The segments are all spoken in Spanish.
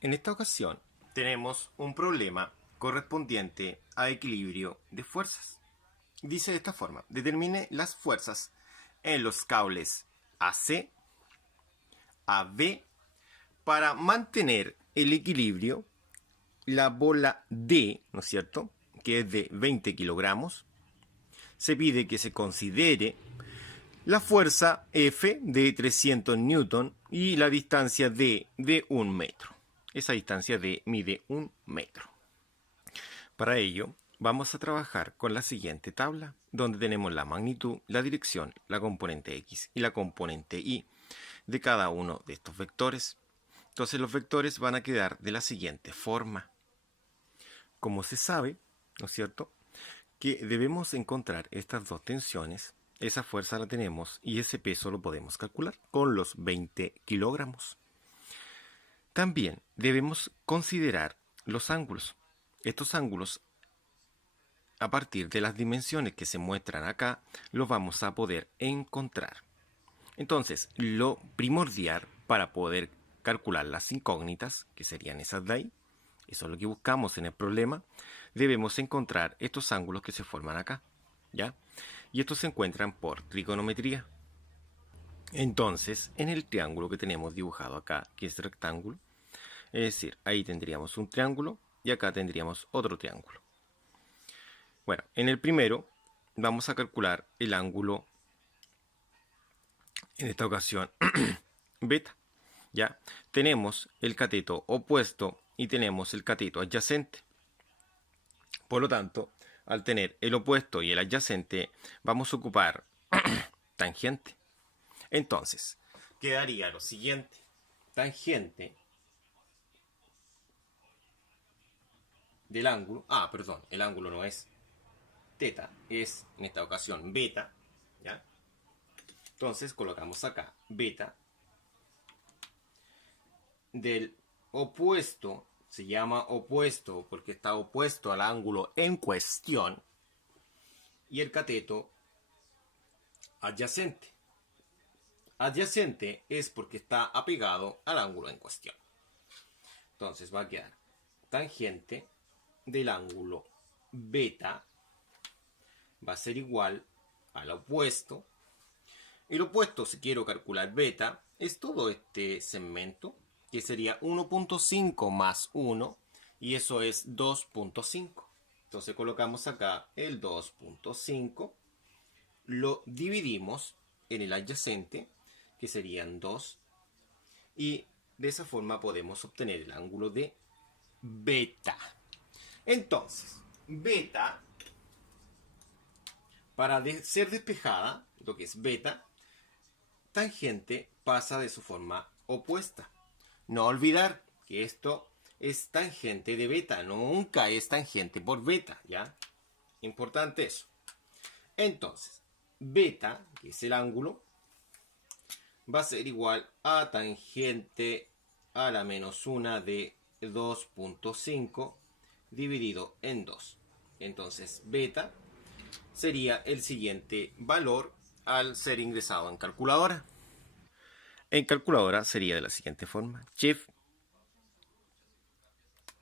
En esta ocasión tenemos un problema correspondiente a equilibrio de fuerzas. Dice de esta forma: determine las fuerzas en los cables AC, AB para mantener el equilibrio. La bola D, ¿no es cierto?, que es de 20 kilogramos, se pide que se considere la fuerza F de 300 newton y la distancia D de 1 metro. Esa distancia D mide 1 metro. Para ello, vamos a trabajar con la siguiente tabla, donde tenemos la magnitud, la dirección, la componente X y la componente Y de cada uno de estos vectores. Entonces los vectores van a quedar de la siguiente forma. Como se sabe, ¿no es cierto?, que debemos encontrar estas dos tensiones. Esa fuerza la tenemos y ese peso lo podemos calcular con los 20 kilogramos. También debemos considerar los ángulos. Estos ángulos, a partir de las dimensiones que se muestran acá, los vamos a poder encontrar. Entonces, lo primordial para poder calcular las incógnitas, que serían esas de ahí, eso es lo que buscamos en el problema, debemos encontrar estos ángulos que se forman acá, ¿ya? Y estos se encuentran por trigonometría. Entonces, en el triángulo que tenemos dibujado acá, que es rectángulo, es decir, ahí tendríamos un triángulo y acá tendríamos otro triángulo. Bueno, en el primero vamos a calcular el ángulo, en esta ocasión, beta. ¿Ya? Tenemos el cateto opuesto y tenemos el cateto adyacente. Por lo tanto, al tener el opuesto y el adyacente, vamos a ocupar tangente. Entonces, quedaría lo siguiente: tangente del ángulo, perdón, el ángulo no es teta, es en esta ocasión beta, ¿ya? Entonces colocamos acá beta del opuesto. Se llama opuesto porque está opuesto al ángulo en cuestión, y el cateto adyacente. Adyacente es porque está apegado al ángulo en cuestión. Entonces va a quedar tangente del ángulo beta va a ser igual al opuesto. El opuesto, si quiero calcular beta, es todo este segmento, que sería 1.5 más 1, y eso es 2.5. Entonces colocamos acá el 2.5, lo dividimos en el adyacente, que serían 2, y de esa forma podemos obtener el ángulo de beta. Entonces, beta, para ser despejada, lo que es beta, tangente pasa de su forma opuesta. No olvidar que esto es tangente de beta, nunca es tangente por beta, ¿ya? Importante eso. Entonces, beta, que es el ángulo, va a ser igual a tangente a la menos 1 de 2.5 dividido en 2. Entonces, beta sería el siguiente valor al ser ingresado en calculadora. En calculadora sería de la siguiente forma: chef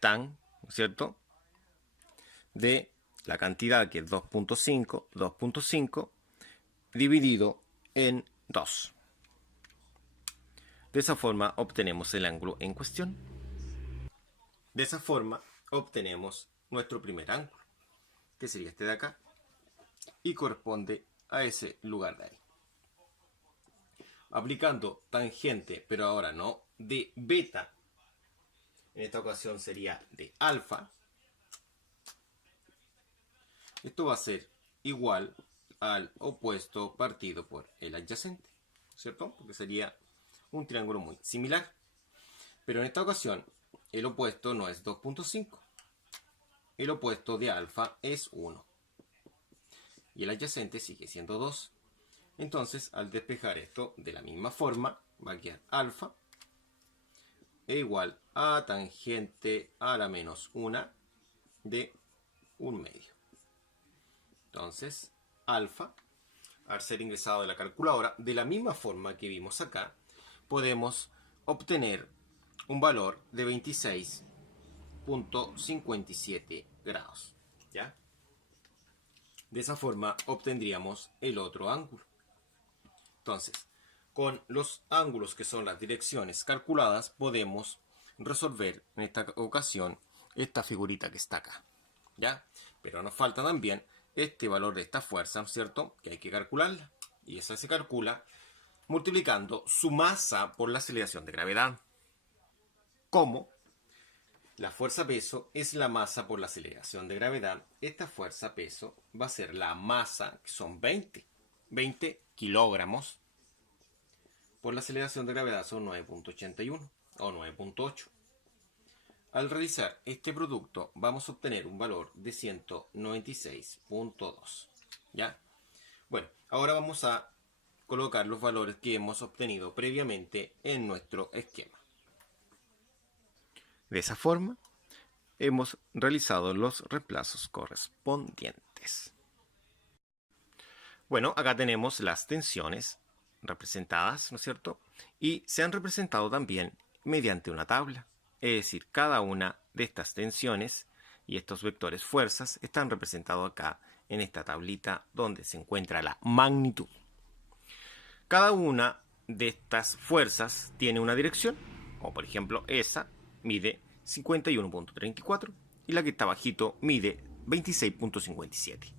tan, ¿no es cierto?, de la cantidad, que es 2.5 dividido en 2. De esa forma obtenemos el ángulo en cuestión. De esa forma obtenemos nuestro primer ángulo, que sería este de acá, y corresponde a ese lugar de ahí. Aplicando tangente, pero ahora no de beta, en esta ocasión sería de alfa, esto va a ser igual al opuesto partido por el adyacente, ¿cierto? Porque sería un triángulo muy similar. Pero en esta ocasión el opuesto no es 2.5. El opuesto de alfa es 1. Y el adyacente sigue siendo 2. Entonces, al despejar esto de la misma forma, va a quedar alfa e igual a tangente a la menos 1 de 1 medio. Entonces, alfa, al ser ingresado de la calculadora, de la misma forma que vimos acá, podemos obtener un valor de 26.57 grados. ¿Ya? De esa forma obtendríamos el otro ángulo. Entonces, con los ángulos que son las direcciones calculadas, podemos resolver en esta ocasión esta figurita que está acá. ¿Ya? Pero nos falta también este valor de esta fuerza, ¿no es cierto? Que hay que calcularla. Y esa se calcula multiplicando su masa por la aceleración de gravedad. ¿Cómo? La fuerza peso es la masa por la aceleración de gravedad. Esta fuerza peso va a ser la masa, que son 20 kilogramos, por la aceleración de gravedad son 9.81 o 9.8. Al realizar este producto vamos a obtener un valor de 196.2. ¿Ya? Bueno, ahora vamos a colocar los valores que hemos obtenido previamente en nuestro esquema. De esa forma, hemos realizado los reemplazos correspondientes. Bueno, acá tenemos las tensiones representadas, ¿no es cierto? Y se han representado también mediante una tabla. Es decir, cada una de estas tensiones y estos vectores fuerzas están representados acá en esta tablita donde se encuentra la magnitud. Cada una de estas fuerzas tiene una dirección, como por ejemplo esa mide 51.34 y la que está bajito mide 26.57.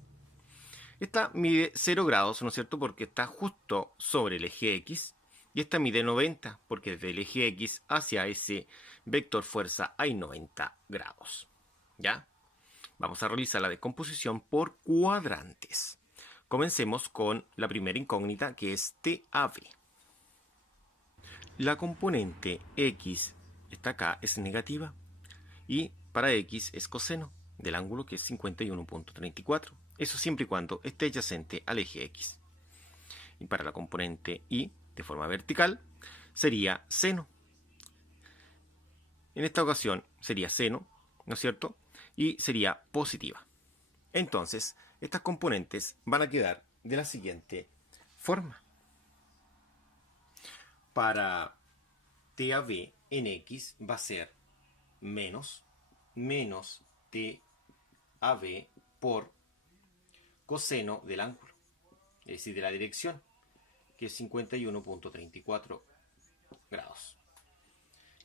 Esta mide 0 grados, ¿no es cierto? Porque está justo sobre el eje X. Y esta mide 90, porque desde el eje X hacia ese vector fuerza hay 90 grados. ¿Ya? Vamos a realizar la descomposición por cuadrantes. Comencemos con la primera incógnita, que es TAB. La componente X está acá, es negativa. Y para X es coseno del ángulo, que es 51.34. Eso siempre y cuando esté adyacente al eje X. Y para la componente Y, de forma vertical, sería seno. En esta ocasión sería seno, ¿no es cierto? Y sería positiva. Entonces, estas componentes van a quedar de la siguiente forma. Para TAB en X va a ser menos TAB por coseno del ángulo, es decir, de la dirección, que es 51.34 grados.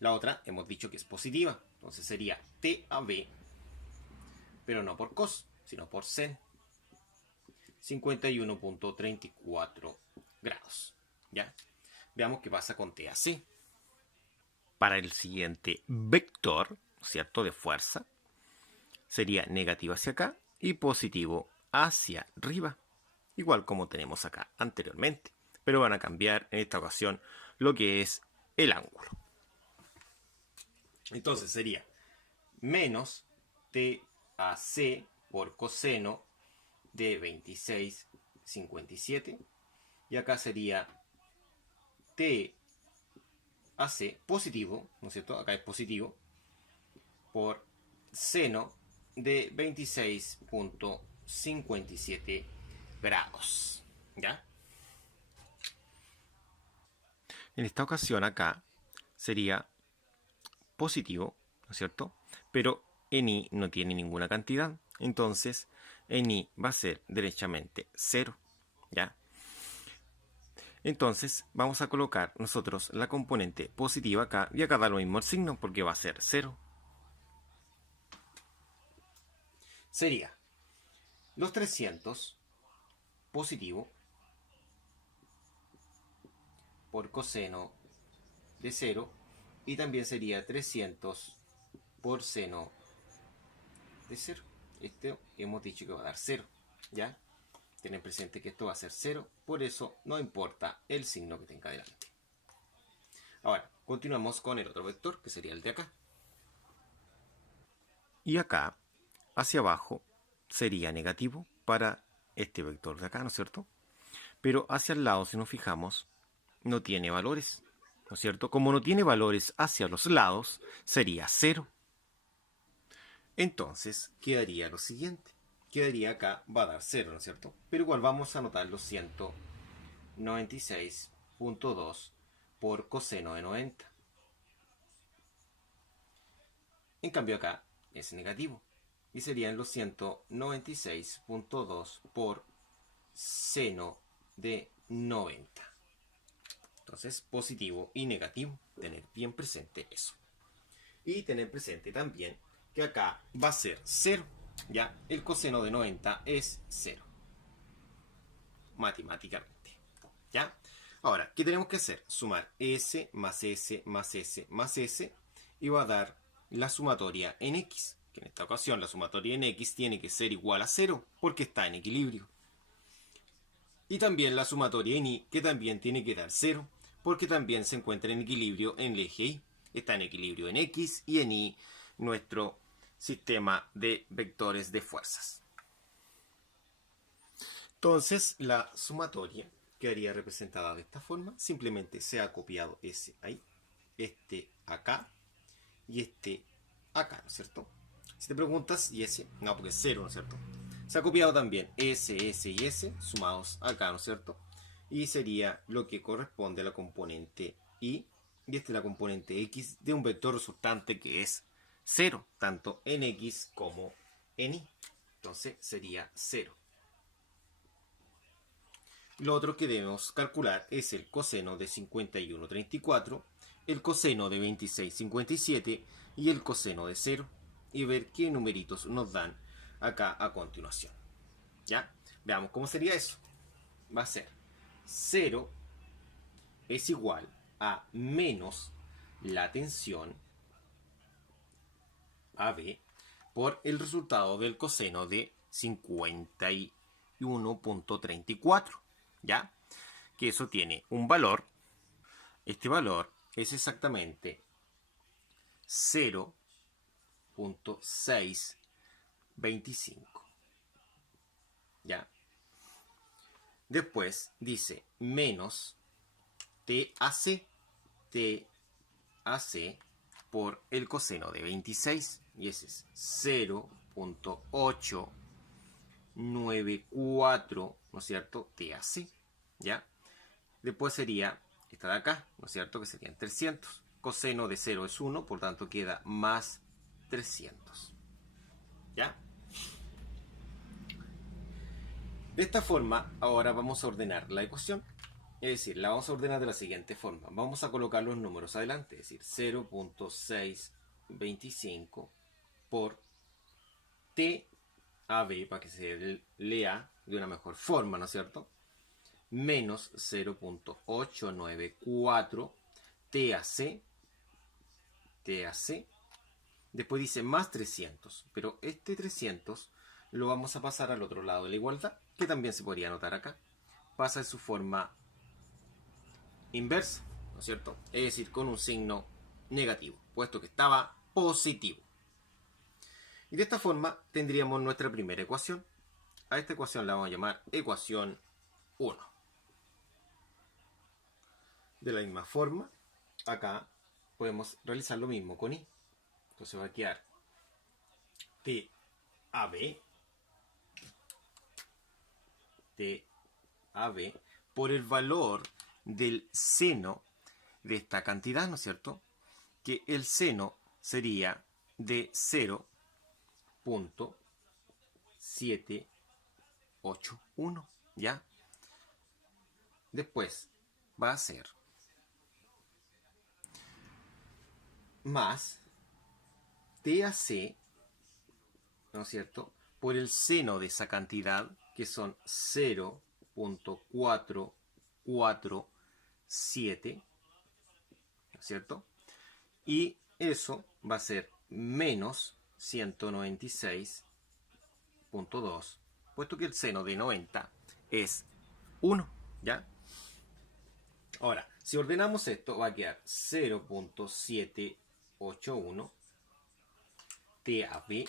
La otra hemos dicho que es positiva, entonces sería TAB, pero no por cos, sino por sen, 51.34 grados. ¿Ya? Veamos qué pasa con TAC. Para el siguiente vector, ¿cierto?, de fuerza, sería negativo hacia acá y positivo hacia arriba, igual como tenemos acá anteriormente, pero van a cambiar en esta ocasión lo que es el ángulo. Entonces sería menos TAC por coseno de 26.57 y acá sería TAC positivo, ¿no es cierto? Acá es positivo por seno de 26.57 grados. ¿Ya? En esta ocasión acá sería positivo, ¿no es cierto? Pero en Y no tiene ninguna cantidad. Entonces, en Y va a ser derechamente 0. ¿Ya? Entonces, vamos a colocar nosotros la componente positiva acá. Y acá da lo mismo el signo porque va a ser 0. Sería los 300 positivo por coseno de 0 y también sería 300 por seno de 0. Este hemos dicho que va a dar 0, ¿ya? Ten presente que esto va a ser 0, por eso no importa el signo que tenga delante. Ahora, continuamos con el otro vector, que sería el de acá. Y acá, hacia abajo, sería negativo para este vector de acá, ¿no es cierto? Pero hacia el lado, si nos fijamos, no tiene valores, ¿no es cierto? Como no tiene valores hacia los lados, sería 0. Entonces, quedaría lo siguiente. Quedaría acá, va a dar 0, ¿no es cierto? Pero igual vamos a anotar los 196.2 por coseno de 90. En cambio acá es negativo. Y serían los 196.2 por seno de 90. Entonces, positivo y negativo. Tener bien presente eso. Y tener presente también que acá va a ser 0. Ya, el coseno de 90 es 0. Matemáticamente. ¿Ya? Ahora, ¿qué tenemos que hacer? Sumar S más S más S más S y va a dar la sumatoria en X. Que en esta ocasión la sumatoria en X tiene que ser igual a 0 porque está en equilibrio. Y también la sumatoria en Y, que también tiene que dar 0 porque también se encuentra en equilibrio en el eje Y. Está en equilibrio en X y en Y nuestro sistema de vectores de fuerzas. Entonces la sumatoria quedaría representada de esta forma. Simplemente se ha copiado ese ahí, este acá y este acá, ¿no es cierto? Si te preguntas, y ese, no, porque es 0, ¿no es cierto? Se ha copiado también S, S y S sumados acá, ¿no es cierto? Y sería lo que corresponde a la componente Y, y esta es la componente X de un vector resultante que es 0, tanto en X como en Y. Entonces sería 0. Lo otro que debemos calcular es el coseno de 51,34, el coseno de 26,57 y el coseno de 0 y ver qué numeritos nos dan acá a continuación. ¿Ya? Veamos cómo sería eso. Va a ser 0 es igual a menos la tensión AB por el resultado del coseno de 51,34. ¿Ya? Que eso tiene un valor. Este valor es exactamente 0.625. ¿Ya? Después dice menos TAC. TAC por el coseno de 26. Y ese es 0.894, ¿no es cierto? TAC, ¿ya? Después sería esta de acá, ¿no es cierto? Que serían 300. Coseno de 0 es 1, por tanto queda más 300. ¿Ya? De esta forma, ahora vamos a ordenar la ecuación. Es decir, la vamos a ordenar de la siguiente forma. Vamos a colocar los números adelante, es decir, 0.625 por TAB, para que se lea de una mejor forma, ¿no es cierto? Menos 0.894 TAC. Después dice más 300, pero este 300 lo vamos a pasar al otro lado de la igualdad, que también se podría anotar acá. Pasa en su forma inversa, ¿no es cierto? Es decir, con un signo negativo, puesto que estaba positivo. Y de esta forma tendríamos nuestra primera ecuación. A esta ecuación la vamos a llamar ecuación 1. De la misma forma, acá podemos realizar lo mismo con Y. Entonces va a quedar TAB por el valor del seno de esta cantidad, ¿no es cierto? Que el seno sería de 0.781, ¿ya? Después va a ser más TAC, ¿no es cierto?, por el seno de esa cantidad, que son 0.447, ¿no es cierto? Y eso va a ser menos 196.2, puesto que el seno de 90 es 1, ¿ya? Ahora, si ordenamos esto, va a quedar 0.781 TAB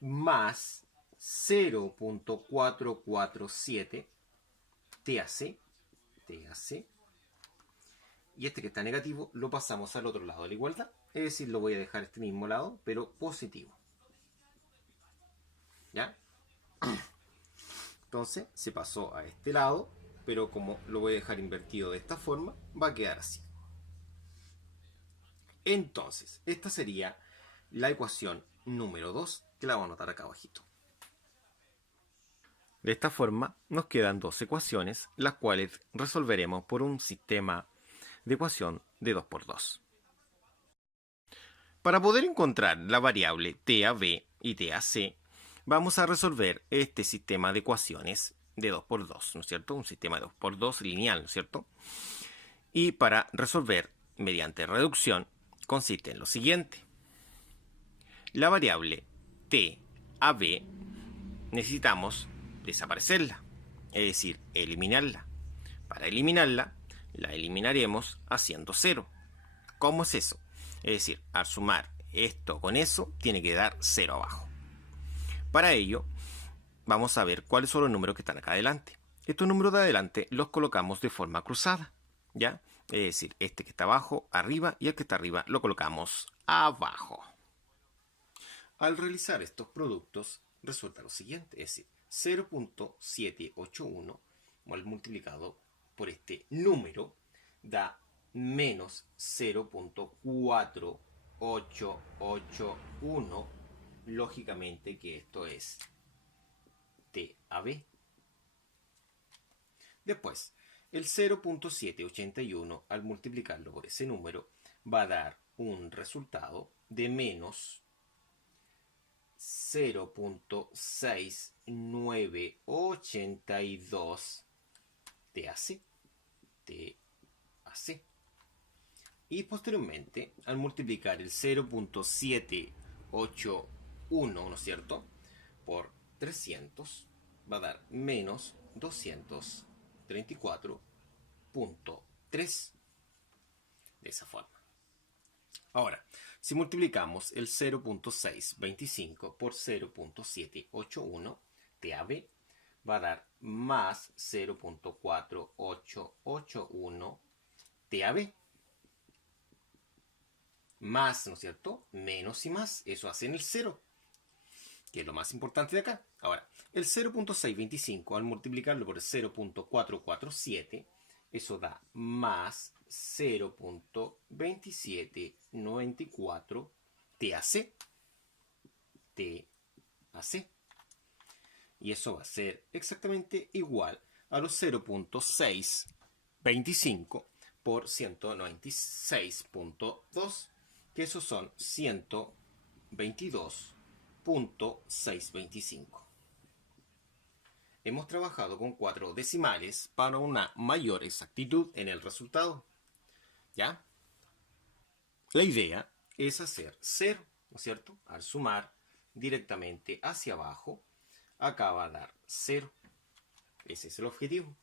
más 0.447 TAC. Y este que está negativo lo pasamos al otro lado de la igualdad. Es decir, lo voy a dejar este mismo lado, pero positivo. ¿Ya? Entonces se pasó a este lado, pero como lo voy a dejar invertido de esta forma, va a quedar así. Entonces, esta sería la ecuación número 2, que la vamos a anotar acá abajito. De esta forma, nos quedan dos ecuaciones, las cuales resolveremos por un sistema de ecuación de 2 por 2. Para poder encontrar la variable t a b y t a c, vamos a resolver este sistema de ecuaciones de 2 por 2, ¿no es cierto? Un sistema de 2 por 2 lineal, ¿no es cierto? Y para resolver mediante reducción, consiste en lo siguiente. La variable t a b necesitamos desaparecerla, es decir, eliminarla. Para eliminarla, la eliminaremos haciendo 0. ¿Cómo es eso? Es decir, al sumar esto con eso, tiene que dar 0 abajo. Para ello, vamos a ver cuáles son los números que están acá adelante. Estos números de adelante los colocamos de forma cruzada, ¿ya? Es decir, este que está abajo, arriba, y el que está arriba lo colocamos abajo. Al realizar estos productos, resulta lo siguiente, es decir, 0.781 mal multiplicado por este número da menos 0.4881. Lógicamente que esto es TAB. Después, el 0.781 al multiplicarlo por ese número va a dar un resultado de menos 0.6982 TAC. Y posteriormente, al multiplicar el 0.781, ¿no es cierto?, por 300, va a dar menos 234.3. De esa forma. Ahora, si multiplicamos el 0.625 por 0.781, TAB va a dar más 0.4881 TAB. Más, ¿no es cierto? Menos y más, eso hace en el 0, que es lo más importante de acá. Ahora, el 0.625 al multiplicarlo por el 0.447, eso da más 0.2794 TAC. Y eso va a ser exactamente igual a los 0.625 por 196.2, que esos son 122.625. Hemos trabajado con 4 decimales para una mayor exactitud en el resultado. ¿Ya? La idea es hacer 0, ¿no es cierto? Al sumar directamente hacia abajo, acá va a dar 0. Ese es el objetivo.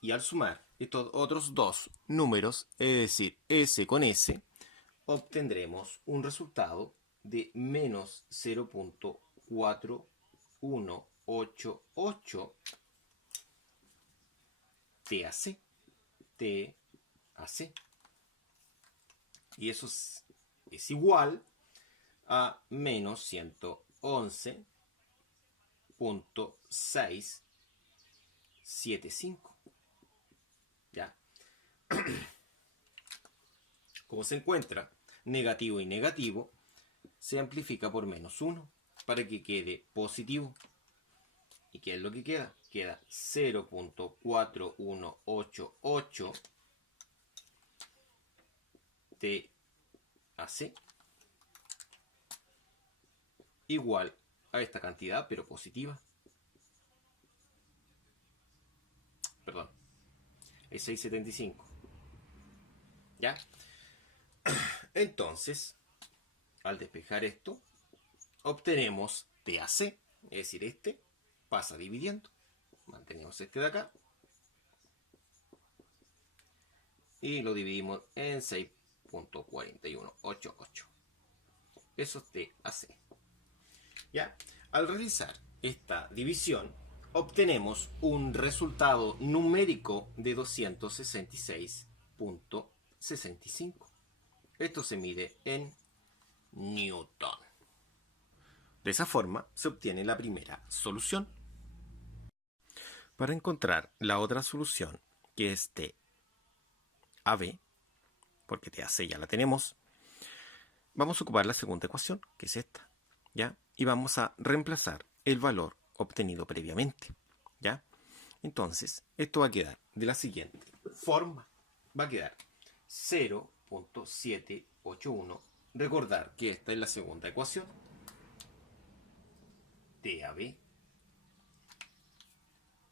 Y al sumar estos otros dos números, es decir, S con S, obtendremos un resultado de menos 0.4188 TAC. Y eso es igual a menos 111.675. ¿Ya? Como se encuentra negativo y negativo, se amplifica por menos 1 para que quede positivo. ¿Y qué es lo que queda? Queda 0.4188 TAC igual a esta cantidad, pero positiva. Perdón, es 675. ¿Ya? Entonces, al despejar esto, obtenemos TAC, es decir, este pasa dividiendo. Mantenemos este de acá y lo dividimos en 6.4188. Eso es TAC. ¿Ya? Al realizar esta división, obtenemos un resultado numérico de 266.65. Esto se mide en Newton. De esa forma se obtiene la primera solución. Para encontrar la otra solución, que es TAB, porque TAC ya la tenemos, vamos a ocupar la segunda ecuación, que es esta, ¿ya? Y vamos a reemplazar el valor obtenido previamente, ¿ya? Entonces, esto va a quedar de la siguiente forma. Va a quedar 0.781. Recordar que esta es la segunda ecuación. TAB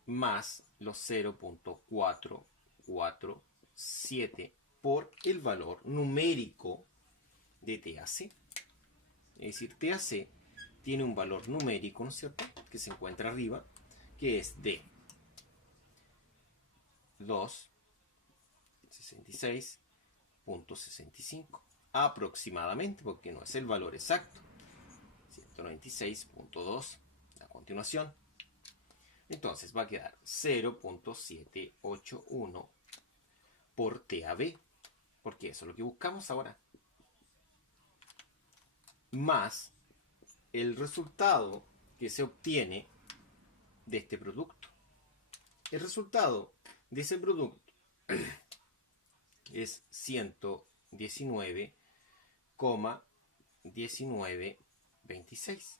más los 0.447 por el valor numérico de TAC. Es decir, TAC tiene un valor numérico, ¿no es cierto?, que se encuentra arriba, que es de 266.65 aproximadamente, porque no es el valor exacto. 196.2 a continuación. Entonces va a quedar 0.781 por TAB, porque eso es lo que buscamos ahora, más el resultado que se obtiene de este producto. El resultado de ese producto es 119,1926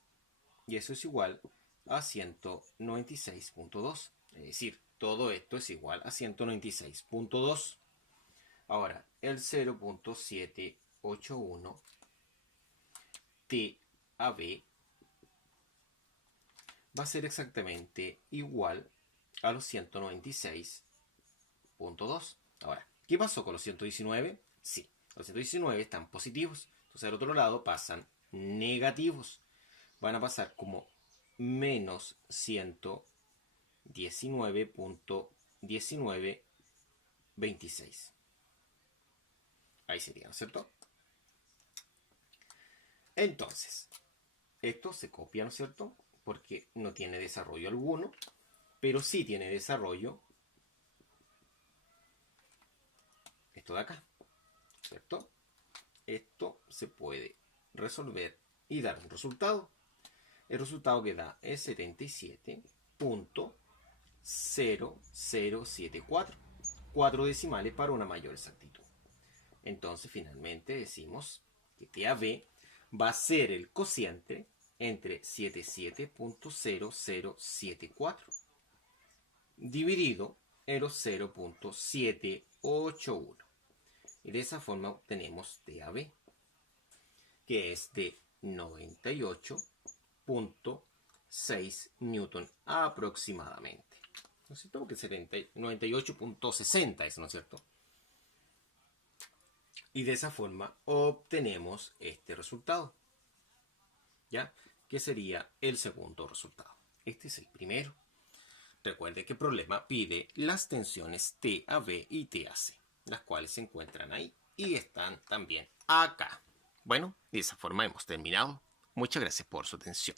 y eso es igual a 196.2, es decir, todo esto es igual a 196.2. Ahora, el 0.781 TAB va a ser exactamente igual a los 196.2. Ahora, ¿qué pasó con los 119? Sí, los 119 están positivos, entonces al otro lado pasan negativos. Van a pasar como menos 119.1926. Ahí sería, ¿no es cierto? Entonces, esto se copia, ¿no es cierto?, porque no tiene desarrollo alguno, pero sí tiene desarrollo esto de acá, ¿cierto? Esto se puede resolver y dar un resultado. El resultado que da es 77.0074. 4 decimales para una mayor exactitud. Entonces, finalmente decimos que TAB va a ser el cociente entre 77.0074 dividido en los 0.781. Y de esa forma obtenemos TAB, que es de 98.6 newton aproximadamente. ¿No es cierto? Porque 98.60 es, ¿no es cierto? Y de esa forma obtenemos este resultado, ¿ya? Que sería el segundo resultado. Este es el primero. Recuerde que el problema pide las tensiones TAB y TAC, las cuales se encuentran ahí y están también acá. Bueno, de esa forma hemos terminado. Muchas gracias por su atención.